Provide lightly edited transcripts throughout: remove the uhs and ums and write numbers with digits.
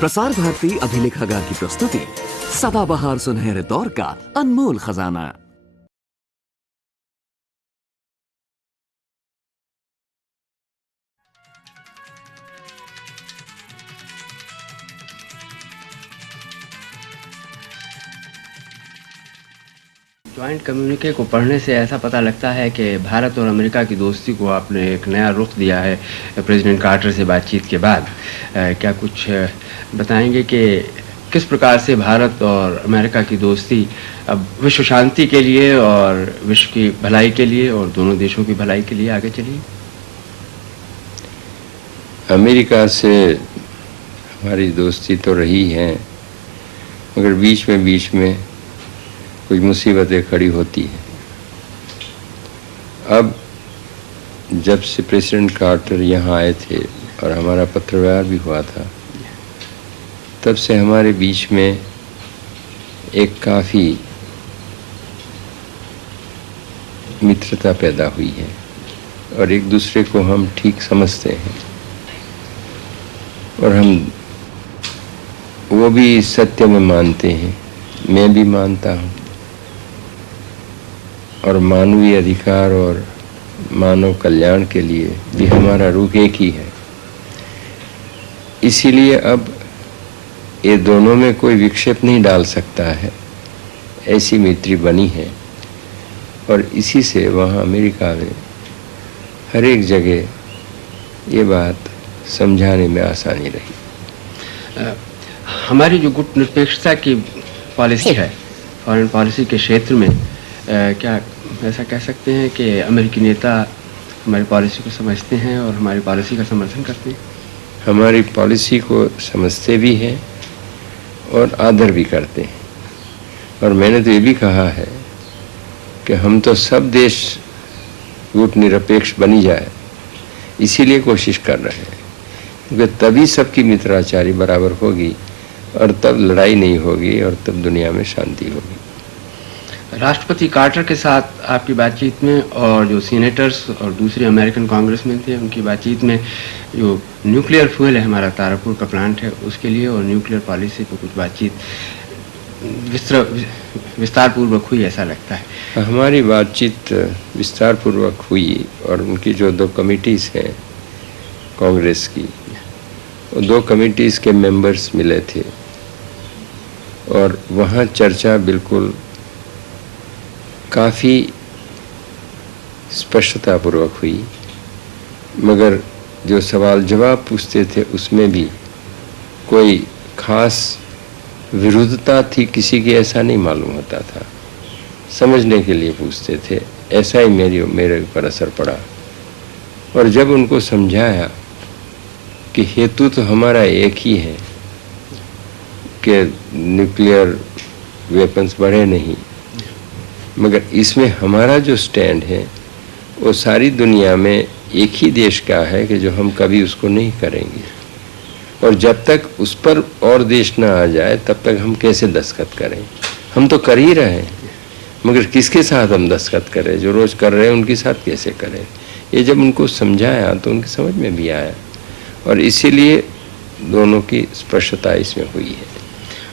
प्रसार भारती अभिलेखागार की प्रस्तुति सदाबहार सुनहरे दौर का अनमोल खजाना। ज्वाइंट कम्युनिके को पढ़ने से ऐसा पता लगता है कि भारत और अमेरिका की दोस्ती को आपने एक नया रुख दिया है प्रेसिडेंट कार्टर से बातचीत के बाद। क्या कुछ बताएंगे कि किस प्रकार से भारत और अमेरिका की दोस्ती अब विश्व शांति के लिए और विश्व की भलाई के लिए और दोनों देशों की भलाई के लिए आगे चली? अमेरिका से हमारी दोस्ती तो रही है, मगर बीच में कुछ मुसीबतें खड़ी होती हैं। अब जब से प्रेसिडेंट कार्टर यहाँ आए थे और हमारा पत्र व्यवहार भी हुआ था, तब से हमारे बीच में एक काफ़ी मित्रता पैदा हुई है और एक दूसरे को हम ठीक समझते हैं और हम वो भी सत्य में मानते हैं, मैं भी मानता हूँ, और मानवीय अधिकार और मानव कल्याण के लिए भी हमारा रुख एक ही है। इसीलिए अब ये दोनों में कोई विक्षेप नहीं डाल सकता है, ऐसी मैत्री बनी है और इसी से वहाँ अमेरिका में हर एक जगह ये बात समझाने में आसानी रही। हमारी जो गुटनिरपेक्षता की पॉलिसी है फॉरेन पॉलिसी के क्षेत्र में, क्या ऐसा कह सकते हैं कि अमेरिकी नेता हमारी पॉलिसी को समझते हैं और हमारी पॉलिसी का समर्थन करते हैं? हमारी पॉलिसी को समझते भी हैं और आदर भी करते हैं। और मैंने तो ये भी कहा है कि हम तो सब देश गुटनिरपेक्ष बनी जाए, इसीलिए कोशिश कर रहे हैं, क्योंकि तभी सबकी मित्राचारी बराबर होगी और तब लड़ाई नहीं होगी और तब दुनिया में शांति होगी। राष्ट्रपति कार्टर के साथ आपकी बातचीत में और जो सीनेटर्स और दूसरे अमेरिकन कांग्रेसमैन थे उनकी बातचीत में, जो न्यूक्लियर फ्यूल है हमारा तारापुर का प्लांट है उसके लिए और न्यूक्लियर पॉलिसी पर कुछ बातचीत विस्तार पूर्वक हुई, ऐसा लगता है? हमारी बातचीत विस्तार पूर्वक हुई और उनकी जो दो कमिटीज़ हैं कांग्रेस की, वो दो कमिटीज़ के मेंबर्स मिले थे और वहाँ चर्चा बिल्कुल काफ़ी स्पष्टतापूर्वक हुई, मगर जो सवाल जवाब पूछते थे उसमें भी कोई खास विरुद्धता थी किसी की, ऐसा नहीं मालूम होता था। समझने के लिए पूछते थे, ऐसा ही मेरे ऊपर असर पड़ा। और जब उनको समझाया कि हेतु तो हमारा एक ही है कि न्यूक्लियर वेपन्स बढ़े नहीं, मगर इसमें हमारा जो स्टैंड है वो सारी दुनिया में एक ही देश का है कि जो हम कभी उसको नहीं करेंगे, और जब तक उस पर और देश ना आ जाए तब तक हम कैसे दस्तखत करें? हम तो कर ही रहे हैं, मगर किसके साथ हम दस्तखत करें? जो रोज़ कर रहे हैं उनके साथ कैसे करें? ये जब उनको समझाया तो उनकी समझ में भी आया और इसीलिए दोनों की स्पष्टता इसमें हुई है।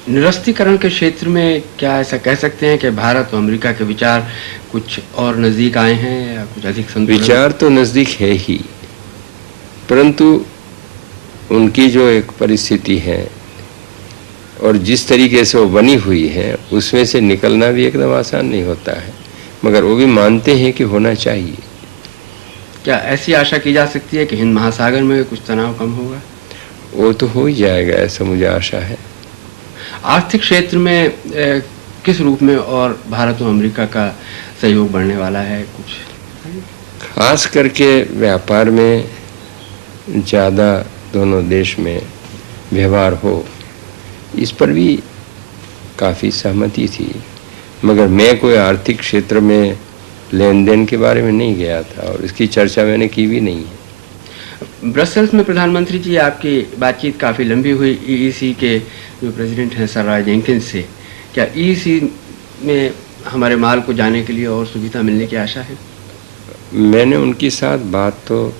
निरस्त्रीकरण के क्षेत्र में क्या ऐसा कह सकते हैं कि भारत और अमेरिका के विचार कुछ और नज़दीक आए हैं या कुछ अधिक संतुलन? विचार तो नज़दीक है ही, परंतु उनकी जो एक परिस्थिति है और जिस तरीके से वो बनी हुई है उसमें से निकलना भी एकदम आसान नहीं होता है, मगर वो भी मानते हैं कि होना चाहिए। क्या ऐसी आशा की जा सकती है कि हिंद महासागर में कुछ तनाव कम होगा? वो तो हो ही जाएगा, ऐसा मुझे आशा है। आर्थिक क्षेत्र में किस रूप में और भारत और अमेरिका का सहयोग बढ़ने वाला है? कुछ खास करके व्यापार में ज़्यादा दोनों देश में व्यवहार हो, इस पर भी काफ़ी सहमति थी, मगर मैं कोई आर्थिक क्षेत्र में लेन देन के बारे में नहीं गया था और इसकी चर्चा मैंने की भी नहीं है। ब्रसेल्स में प्रधानमंत्री जी आपकी बातचीत काफ़ी लंबी हुई ईईसी के जो प्रेसिडेंट हैं सर रॉय जेंकिंस से। क्या ईईसी में हमारे माल को जाने के लिए और सुविधा मिलने की आशा है? मैंने उनके साथ बात तो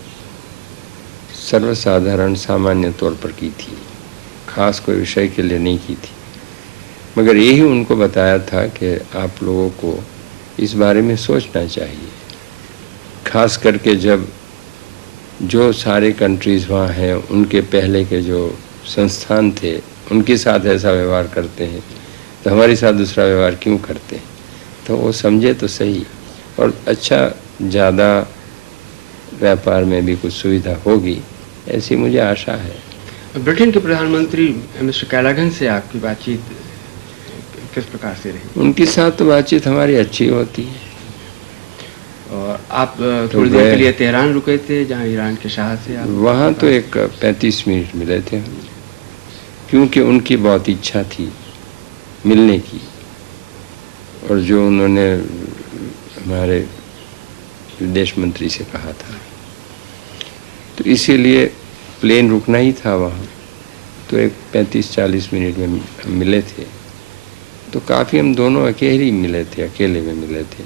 सर्वसाधारण सामान्य तौर पर की थी, खास कोई विषय के लिए नहीं की थी, मगर यही उनको बताया था कि आप लोगों को इस बारे में सोचना चाहिए, खास करके जब जो सारे कंट्रीज़ वहाँ हैं उनके पहले के जो संस्थान थे उनके साथ ऐसा व्यवहार करते हैं तो हमारे साथ दूसरा व्यवहार क्यों करते हैं। तो वो समझे तो सही, और अच्छा ज़्यादा व्यापार में भी कुछ सुविधा होगी ऐसी मुझे आशा है। ब्रिटेन के प्रधानमंत्री मिस्टर कैलागन से आपकी बातचीत किस प्रकार से रही? उनके साथ तो बातचीत हमारी अच्छी होती है। और आप थोड़ी देर के लिए तेहरान रुके थे जहाँ ईरान के शाह से आप? वहाँ तो एक 35 मिनट मिले थे हम, क्योंकि उनकी बहुत इच्छा थी मिलने की, और जो उन्होंने हमारे विदेश मंत्री से कहा था, तो इसीलिए प्लेन रुकना ही था वहाँ, तो एक 35-40 मिनट में हम मिले थे। तो काफ़ी हम दोनों अकेले में मिले थे,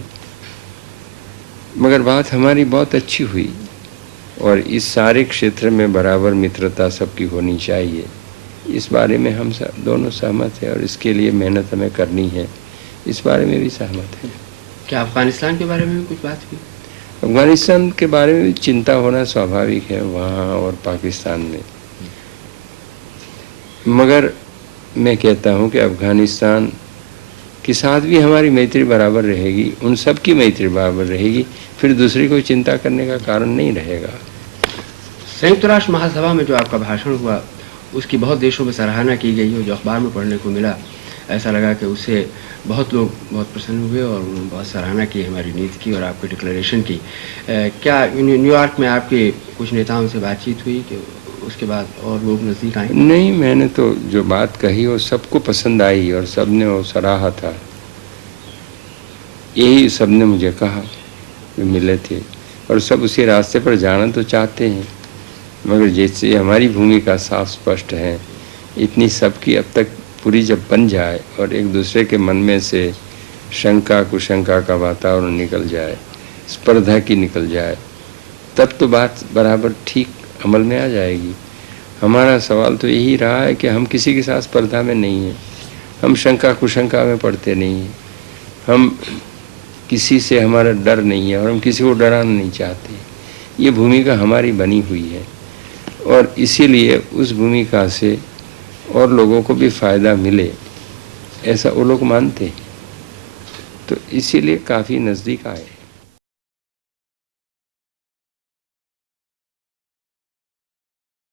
मगर बात हमारी बहुत अच्छी हुई। और इस सारे क्षेत्र में बराबर मित्रता सबकी होनी चाहिए, इस बारे में हम सब दोनों सहमत हैं, और इसके लिए मेहनत हमें करनी है, इस बारे में भी सहमत हैं। क्या अफगानिस्तान के बारे में भी कुछ बात हुई? अफगानिस्तान के बारे में भी चिंता होना स्वाभाविक है वहाँ और पाकिस्तान में, मगर मैं कहता हूँ कि अफगानिस्तान के साथ भी हमारी मैत्री बराबर रहेगी, उन सब की मैत्री बराबर रहेगी, फिर दूसरी को चिंता करने का कारण नहीं रहेगा। संयुक्त राष्ट्र महासभा में जो आपका भाषण हुआ उसकी बहुत देशों में सराहना की गई, और जो अखबार में पढ़ने को मिला ऐसा लगा कि उससे बहुत लोग बहुत प्रसन्न हुए और उन्होंने बहुत सराहना की हमारी नीति की और आपके डिक्लेरेशन की। क्या न्यूयॉर्क में आपके कुछ नेताओं से बातचीत हुई कि उसके बाद और लोग नज़दीक आए? नहीं, मैंने तो जो बात कही वो सबको पसंद आई और सबने वो सराहा था। यही सबने मुझे कहा, जो मिले थे, और सब उसी रास्ते पर जाना तो चाहते हैं, मगर जैसे हमारी भूमिका साफ स्पष्ट है, इतनी सबकी अब तक पूरी जब बन जाए और एक दूसरे के मन में से शंका कुशंका का वातावरण निकल जाए, स्पर्धा की निकल जाए, तब तो बात बराबर ठीक अमल में आ जाएगी। हमारा सवाल तो यही रहा है कि हम किसी के साथ स्पर्धा में नहीं हैं, हम शंका कुशंका में पड़ते नहीं हैं, हम किसी से हमारा डर नहीं है और हम किसी को डराना नहीं चाहते। ये भूमिका हमारी बनी हुई है, और इसीलिए उस भूमिका से और लोगों को भी फ़ायदा मिले ऐसा वो लोग मानते हैं, तो इसीलिए काफ़ी नज़दीक आए।